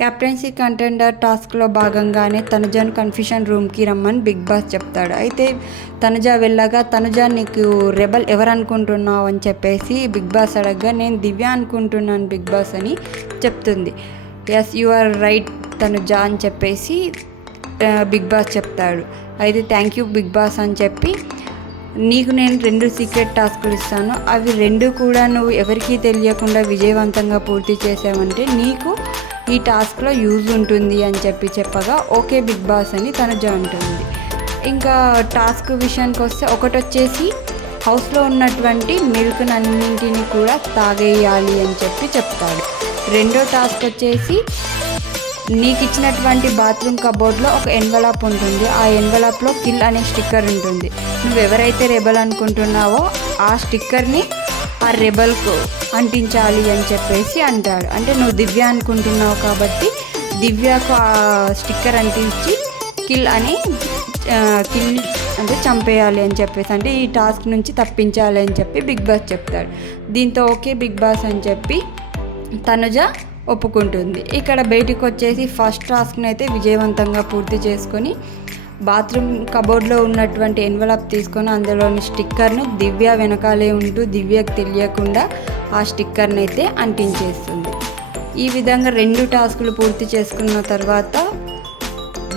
Captaincy contender టాస్క్లో భాగంగానే తనుజాను confusion రూమ్కి రమ్మని బిగ్ బాస్ చెప్తాడు. అయితే తనుజ వెళ్ళగా తనుజ నీకు రెబల్ ఎవరు అనుకుంటున్నావు అని చెప్పేసి బిగ్ బాస్ అడగగా నేను దివ్య అనుకుంటున్నాను బిగ్ బాస్ అని చెప్తుంది. Yes you are right Tanuja అని చెప్పేసి బిగ్ బాస్ చెప్తాడు. అయితే థ్యాంక్ యూ బిగ్ బాస్ అని చెప్పి నీకు నేను రెండు సీక్రెట్ టాస్కులు ఇస్తాను. అవి రెండు కూడా నువ్వు ఎవరికీ తెలియకుండా విజయవంతంగా పూర్తి చేసావంటే నీకు ఈ టాస్క్లో యూజ్ ఉంటుంది అని చెప్పి చెప్పగా ఓకే బిగ్ బాస్ అని తను ఉంటుంది ఇంకా టాస్క్ విషయానికి వస్తే ఒకటి వచ్చేసి హౌస్లో ఉన్నటువంటి మిల్క్ అన్నింటిని కూడా తాగేయాలి అని చెప్పి చెప్తాడు. రెండో టాస్క్ వచ్చేసి నీకు ఇచ్చినటువంటి బాత్రూమ్ కబోర్డ్లో ఒక ఎన్వలాప్ ఉంటుంది. ఆ ఎన్వలప్లో కిల్ అనే స్టిక్కర్ ఉంటుంది. నువ్వు ఎవరైతే రెబల్ అనుకుంటున్నావో ఆ స్టిక్కర్ని ఆ రెబల్కు అంటించాలి అని చెప్పేసి అంటాడు అంటే నువ్వు దివ్య అనుకుంటున్నావు కాబట్టి దివ్యకు ఆ స్టిక్కర్ అంటించి కిల్ అని కిల్ అంటే చంపేయాలి అని చెప్పేసి అంటే ఈ టాస్క్ నుంచి తప్పించాలి అని చెప్పి బిగ్ బాస్ చెప్తాడు. దీంతో ఓకే బిగ్ బాస్ అని చెప్పి తనుజ ఒప్పుకుంటుంది. ఇక్కడ బయటికి వచ్చేసి ఫస్ట్ టాస్క్ని అయితే విజయవంతంగా పూర్తి చేసుకొని బాత్రూమ్ కబోర్డ్లో ఉన్నటువంటి ఎన్వలప్ తీసుకొని అందులోని స్టిక్కర్ను దివ్య వెనకాలే ఉంటూ దివ్యకు తెలియకుండా ఆ స్టిక్కర్ని అయితే అంటించేస్తుంది. ఈ విధంగా రెండు టాస్కులు పూర్తి చేసుకున్న తర్వాత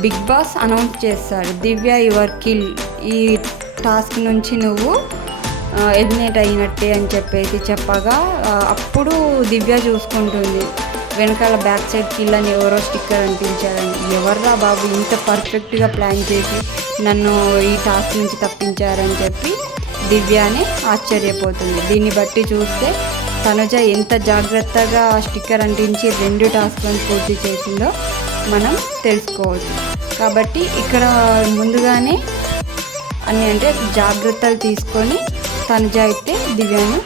బిగ్ బాస్ అనౌన్స్ చేస్తాడు దివ్య యువర్ కిల్. ఈ టాస్క్ నుంచి నువ్వు ఎలిమినేట్ అయినట్టే అని చెప్పేసి చెప్పగా అప్పుడు దివ్య చూసుకుంటుంది. వెనకాల బ్యాక్ సైడ్ కిల్ అని ఎవరో స్టిక్కర్ అంటించారని ఎవర్రా బాబు ఇంత పర్ఫెక్ట్గా ప్లాన్ చేసి నన్ను ఈ టాస్క్ నుంచి తప్పించారని చెప్పి దివ్యాని ఆశ్చర్యపోతుంది. దీన్ని బట్టి చూస్తే తనుజ ఎంత జాగ్రత్తగా ఆ స్టిక్కర్ అంటించి రెండు టాస్క్లను పూర్తి చేసిందో మనం తెలుసుకోవచ్చు. కాబట్టి ఇక్కడ ముందుగానే అన్ని అంటే జాగ్రత్తలు తీసుకొని తనుజ అయితే దివ్యాను